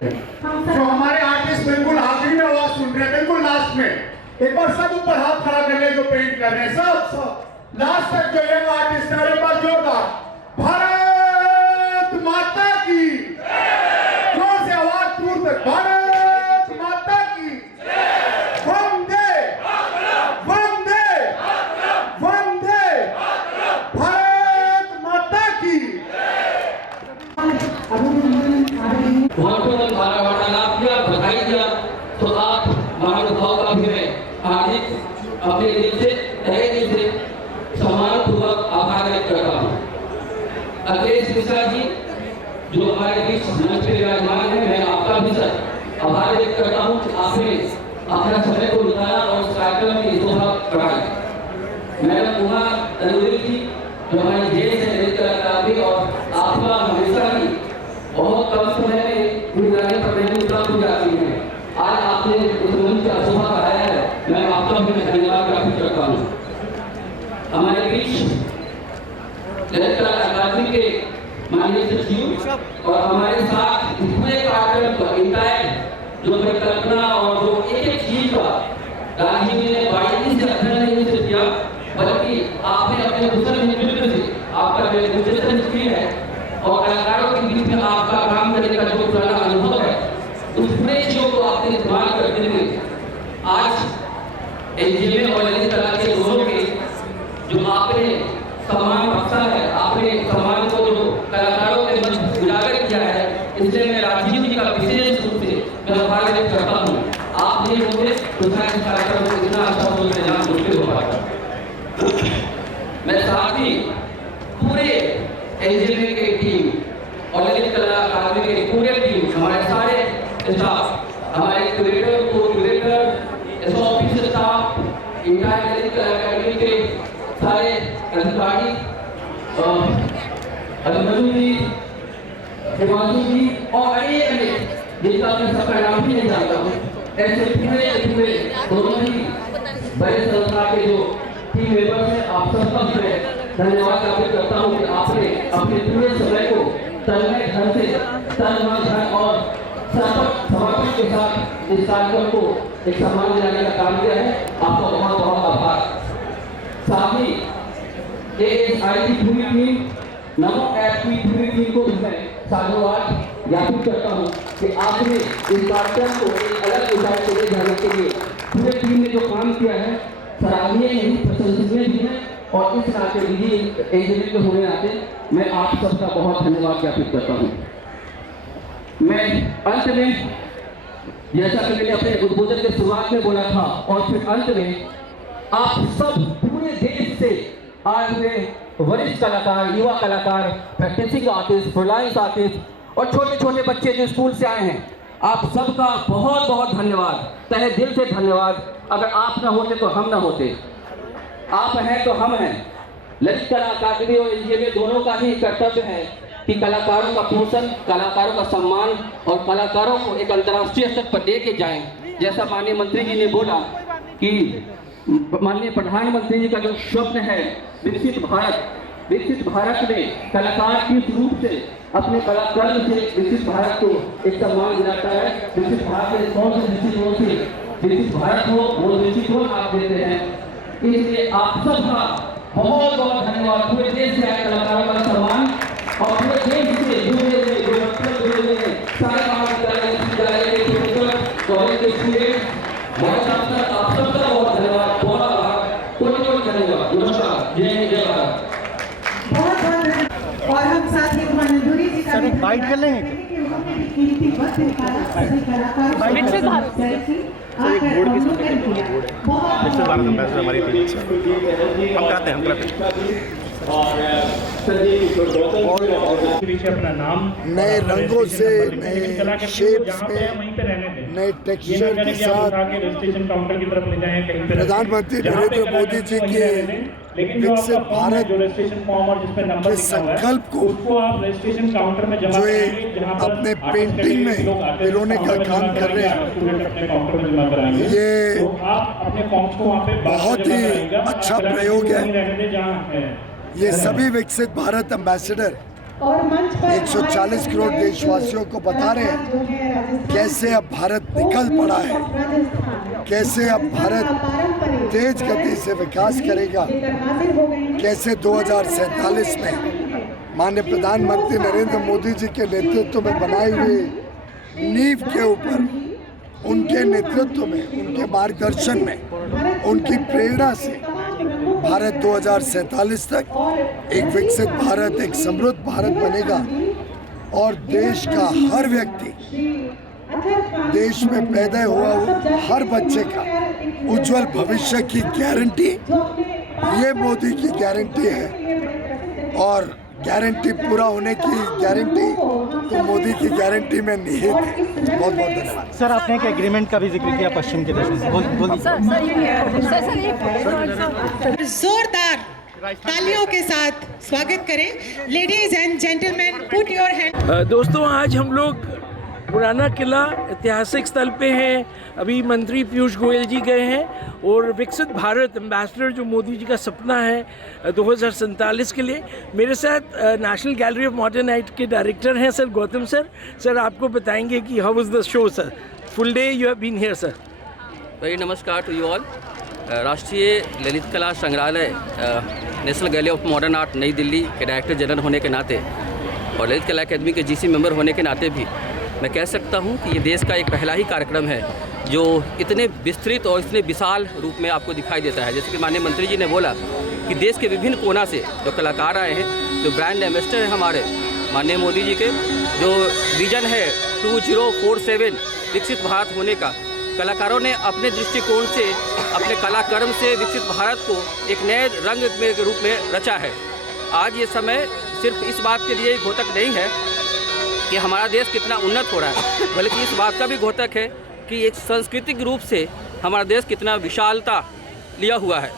जो हमारे आर्टिस्ट बिल्कुल आखिरी में आवाज सुन रहे हैं, बिल्कुल लास्ट में एक बार सब ऊपर हाथ खड़ा कर ले जो पेंट कर रहे हैं, सब लास्ट तक जो यंग आर्टिस्ट है, एक बार जोरदार भारत माता की जोर से आवाज दूर तक, भारत माता की वंदे वंदे वंदे भारत माता की। बहुत बहुत वार्तालाप किया, बधाई दिया, तो आप महानुभाव का भी मैं हार्दिक अपने दिल से तहे दिल से सम्मानपूर्वक आभार व्यक्त करता हूँ। अखिलेश मिश्रा जी जो हमारे बीच मंच पे विराजमान है, मैं आपका भी सर आभार व्यक्त करता हूँ कि आपने अपना समय को निकाला और इस कार्यक्रम की शोभा बढ़ाई। मैडम उमा तंदूरी जी जो हमारी जेल से नृत्य कलाकार भी, और आपका हमेशा ही बहुत कम समय में गुजराने पर मेहनत प्राप्त हो जाती है। आज आपने उस मंच का शोभा बढ़ाया है, मैं आपका भी धन्यवाद ज्ञापित करता हूँ। हमारे बीच ललित कला अकादमी के माननीय सचिव और हमारे साथ पूरे कार्यक्रम का इंटायर जो परिकल्पना और जो एक एक चीज का गांधी जी ने बारीकी से अध्ययन नहीं से किया, बल्कि आपने अपने कुशल नेतृत्व से आपका जो गुजरात किया है और कलाकारों के बीच में आपका काम करने का जो पुराना अनुभव है, उस पूरे चीजों को आपने इस्तेमाल करते हुए आज एनजीए और ललित कला के दोनों के जो आपने सम्मान बख्शा है, आपने सम्मान को जो कलाकारों के मंच उजागर किया है, इसलिए मैं राजीव जी का विशेष रूप से मैं आभार व्यक्त करता हूँ। आप नहीं होंगे तो शायद इस कार्यक्रम को इतना अच्छा होने से जान मुश्किल हो पाता। मैं साथ ही पूरे एनजीए के टीम और ललित कला अकादमी के पूरे टीम, हमारे सारे स्टाफ, हमारे क्यूरेटर, को curator, office staff, entire Lalit कला अकादमी के सारे अधिकारी, अभिमन्यु जी, हिमांशु जी और अनेक जिनका मैं सबका नाम भी नहीं जानता हूँ, ऐसे पूरे दोनों ही बड़े संस्था के जो टीम मेंबर्स हैं, आप सबका मैं धन्यवाद ज्ञापित करता हूँ कि आपने अपने पूरे समय को तन्मय ढंग से तन मन धन और समर्पण के साथ इस कार्यक्रम को एक सम्मान दिलाने का काम किया है। आपका बहुत बहुत आभार। साथ ही ASI की पूरी टीम, नमो ऐप की पूरी टीम को मैं साधुवाद ज्ञापित करता हूँ कि आपने इस कार्यक्रम को एक अलग ऊंचाई को ले जाने के लिए पूरे टीम ने जो काम किया है, सराहनीय नहीं, प्रशंसनीय भी है। और इस नाते विधि इंजीनियर के होने नाते मैं आप सबका बहुत धन्यवाद ज्ञापित करता हूँ। मैं अंत में, जैसा कि मैंने अपने उद्बोधन के शुरुआत में बोला था और फिर अंत में, आप सब पूरे देश से आए हुए वरिष्ठ कलाकार, युवा कलाकार, प्रैक्टिसिंग आर्टिस्ट, फ्रीलांस आर्टिस्ट और छोटे छोटे बच्चे जो स्कूल से आए हैं, आप सबका बहुत बहुत धन्यवाद, तहे दिल से धन्यवाद। अगर आप ना होते तो हम ना होते, आप हैं तो हम हैं। ललित कला अकादमी और एनजीए दोनों का ही कर्तव्य है कि कलाकारों का पोषण, कलाकारों का सम्मान और कलाकारों को एक अंतर्राष्ट्रीय स्तर पर लेके जाएं। जैसा माननीय मंत्री जी ने बोला कि माननीय प्रधानमंत्री जी का जो स्वप्न है विकसित भारत में कलाकार किस रूप से अपने कलाकार से विकसित भारत को एक सम्मान दिलाता है, विकसित भारत में कौन से दृष्टिकोण से विकसित भारत हो वो दृष्टिकोण आप देते हैं। इसलिए आप सबका बहुत बहुत धन्यवाद। पूरे देश से आए कलाकारों का सम्मान और पूरे देश से जुड़े हुए जो सारे कॉलेज के स्टूडेंट, आप सबका बहुत धन्यवाद, बहुत आभार, कोटि धन्यवाद। नमस्कार, जय हिंद, जय भारत। और हम साथ ही मंजूरी जी का भी बाइट कर लेंगे हमारी हम कराते हैं अपना नाम, नए रंगों से, नए शेप्स में, नए टेक्सचर के साथ प्रधानमंत्री नरेंद्र मोदी जी के विकसित भारत के संकल्प को जो अपने पेंटिंग में पिरोने का काम कर रहे हैं, ये बहुत ही अच्छा प्रयोग है। ये सभी विकसित भारत एम्बेसडर 140 करोड़ देशवासियों को बता रहे हैं कैसे अब भारत निकल पड़ा है, कैसे अब भारत तेज गति से विकास करेगा, कैसे 2047 में माननीय प्रधानमंत्री नरेंद्र मोदी जी के नेतृत्व में बनाई हुई नींव के ऊपर, उनके नेतृत्व में, उनके मार्गदर्शन में, उनकी प्रेरणा से भारत 2047 तक एक विकसित भारत, एक समृद्ध भारत बनेगा और देश का हर व्यक्ति, देश में पैदा हुआ हर बच्चे का उज्जवल भविष्य की गारंटी ये मोदी की गारंटी है। और गारंटी पूरा होने की गारंटी तो मोदी की गारंटी में निहित है। बहुत बहुत धन्यवाद। सर, आपने एक एग्रीमेंट का भी जिक्र किया पश्चिम के देशों से, बोल जोरदार तालियों के साथ स्वागत करें। Ladies and gentleman, put your hand. दोस्तों, आज हम लोग पुराना किला ऐतिहासिक स्थल पे हैं। अभी मंत्री पीयूष गोयल जी गए हैं और विकसित भारत एम्बेसडर जो मोदी जी का सपना है 2047 के लिए, मेरे साथ national gallery of modern art के डायरेक्टर हैं सर गौतम सर। सर, आपको बताएंगे कि how was the show sir, full day you have been here sir. Very नमस्कार टू यू ऑल। राष्ट्रीय ललित कला संग्रहालय national gallery of modern art Nai Delhi के डायरेक्टर जनरल होने के नाते और ललित कला अकेडमी के जीसी मेंबर होने के नाते भी मैं कह सकता हूं कि ये देश का एक पहला ही कार्यक्रम है जो इतने विस्तृत और इतने विशाल रूप में आपको दिखाई देता है। जैसे कि माननीय मंत्री जी ने बोला कि देश के विभिन्न कोना से जो कलाकार आए हैं, जो ब्रांड एम्बेसडर हैं हमारे माननीय मोदी जी के, जो विजन है 2047 विकसित भारत होने का, कलाकारों ने अपने दृष्टिकोण से, अपने कलाकर्म से विकसित भारत को एक नए रंग के रूप में रचा है। आज ये समय सिर्फ इस बात के लिए घोतक नहीं है कि हमारा देश कितना उन्नत हो रहा है, बल्कि इस बात का भी घोतक है कि एक सांस्कृतिक रूप से हमारा देश कितना विशालता लिया हुआ है।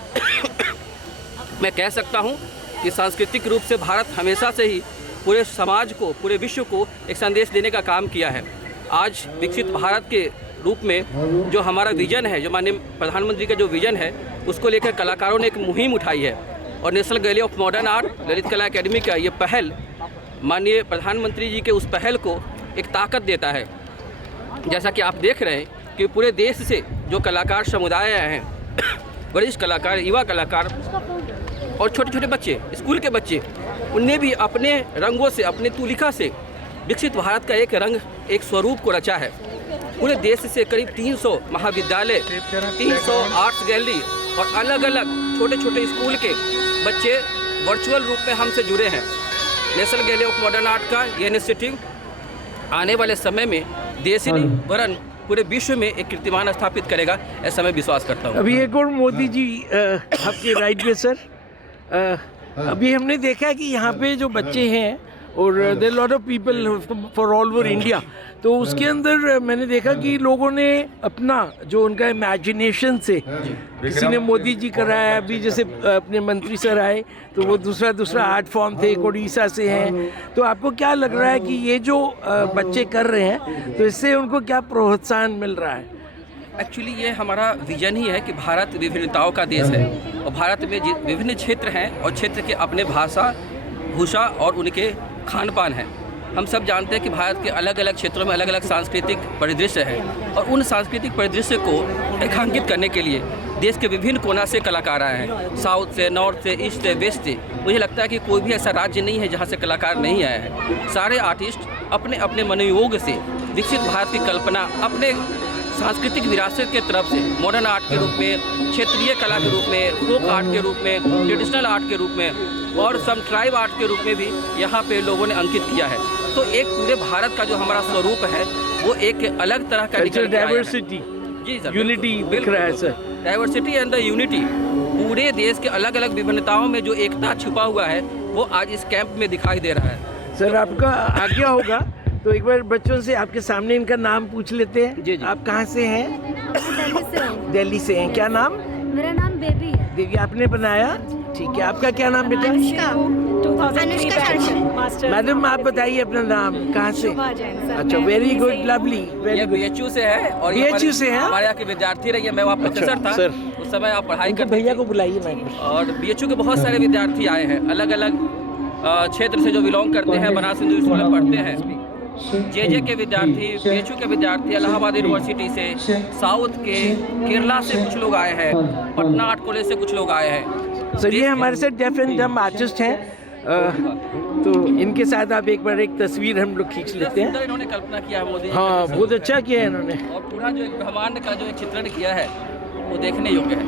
मैं कह सकता हूँ कि सांस्कृतिक रूप से भारत हमेशा से ही पूरे समाज को, पूरे विश्व को एक संदेश देने का काम किया है। आज विकसित भारत के रूप में जो हमारा विजन है, जो माननीय प्रधानमंत्री का जो विजन है, उसको लेकर कलाकारों ने एक मुहिम उठाई है और national gallery of modern art Lalit कला अकेडमी का ये पहल माननीय प्रधानमंत्री जी के उस पहल को एक ताकत देता है। जैसा कि आप देख रहे हैं कि पूरे देश से जो कलाकार समुदाय आए हैं, वरिष्ठ कलाकार, युवा कलाकार और छोटे छोटे बच्चे, स्कूल के बच्चे, उनने भी अपने रंगों से, अपने तुलिका से विकसित भारत का एक रंग, एक स्वरूप को रचा है। पूरे देश से करीब 300 महाविद्यालय, 300 आर्ट्स गैलरी और अलग अलग छोटे छोटे स्कूल के बच्चे वर्चुअल रूप में हमसे जुड़े हैं। National gallery of modern art का ये इनिशिएटिव आने वाले समय में देश ही नहीं वरन पूरे विश्व में एक कीर्तिमान स्थापित करेगा, ऐसा मैं विश्वास करता हूँ। अभी एक और मोदी जी आपके राइट में सर, अभी हमने देखा कि यहाँ पे जो बच्चे हैं और there lot of people for all over India, तो उसके अंदर मैंने देखा कि लोगों ने अपना जो उनका इमेजिनेशन से, किसी ने मोदी जी कराया, अभी जैसे अपने मंत्री सर आए तो वो दूसरा आर्ट फॉर्म थे, उड़ीसा से हैं। तो आपको क्या लग रहा है कि ये जो बच्चे कर रहे हैं तो इससे उनको क्या प्रोत्साहन मिल रहा है? एक्चुअली ये हमारा विजन ही है कि भारत विभिन्नताओं का देश है और भारत में विभिन्न क्षेत्र हैं और क्षेत्र के अपने भाषा, भूषा और उनके खान पान है। हम सब जानते हैं कि भारत के अलग अलग क्षेत्रों में अलग अलग सांस्कृतिक परिदृश्य हैं और उन सांस्कृतिक परिदृश्य को रेखांकित करने के लिए देश के विभिन्न कोना से कलाकार आए हैं, साउथ से, नॉर्थ से, ईस्ट से, वेस्ट से। मुझे लगता है कि कोई भी ऐसा राज्य नहीं है जहाँ से कलाकार नहीं आए हैं। सारे आर्टिस्ट अपने अपने मनोयोग से विकसित भारत की कल्पना अपने सांस्कृतिक विरासत के तरफ से मॉडर्न आर्ट के रूप में, क्षेत्रीय कला के रूप में, फोक आर्ट के रूप में, ट्रेडिशनल आर्ट के रूप में और सम ट्राइब आर्ट के रूप में भी यहाँ पे लोगों ने अंकित किया है। तो एक पूरे भारत का जो हमारा स्वरूप है वो एक अलग तरह का डाइवर्सिटी, जी सर, यूनिटी दिख रहा है sir. Diversity and the unity, पूरे देश के अलग अलग विभिन्नताओं में जो एकता छुपा हुआ है वो आज इस कैंप में दिखाई दे रहा है। सर, आपका आज्ञा होगा तो एक बार बच्चों से आपके सामने इनका नाम पूछ लेते हैं। जी जी। आप कहाँ से हैं? दिल्ली से हूँ। दिल्ली से हैं। क्या नाम? मेरा नाम बेबी है। देवी आपने बनाया? ठीक है। आपका क्या नाम बेटा? मैडम आप बताइए अपना नाम, कहाँ से? अच्छा, वेरी गुड, लवली, ये BHU से है और BHU से है। हमारे यहाँ के विद्यार्थी रही है। मैं वहाँ प्रोफेसर था सर। उस समय आप पढ़ाई करते भैया को बुलाइए ना। और BHU के बहुत सारे विद्यार्थी आए हैं, अलग अलग क्षेत्र से जो बिलोंग करते हैं, बनारस हिंदू स्कूल में पढ़ते हैं जेजे के विद्यार्थी, बीएचयू के विद्यार्थी, इलाहाबाद यूनिवर्सिटी से, साउथ के, केरला से कुछ लोग आए हैं, पटना आर्ट कॉलेज से कुछ लोग आए हैं। सर ये हमारे साथ डेफ एंड डम्ब आर्टिस्ट हैं, तो इनके साथ आप एक बार एक तस्वीर हम लोग खींच लेते हैं। सुंदर इन्होंने कल्पना किया है मोदी जी हाँ के बहुत अच्छा किया है इन्होंने। और पूरा जो एक ब्रह्मांड का जो एक चित्रण किया है वो देखने योग्य है।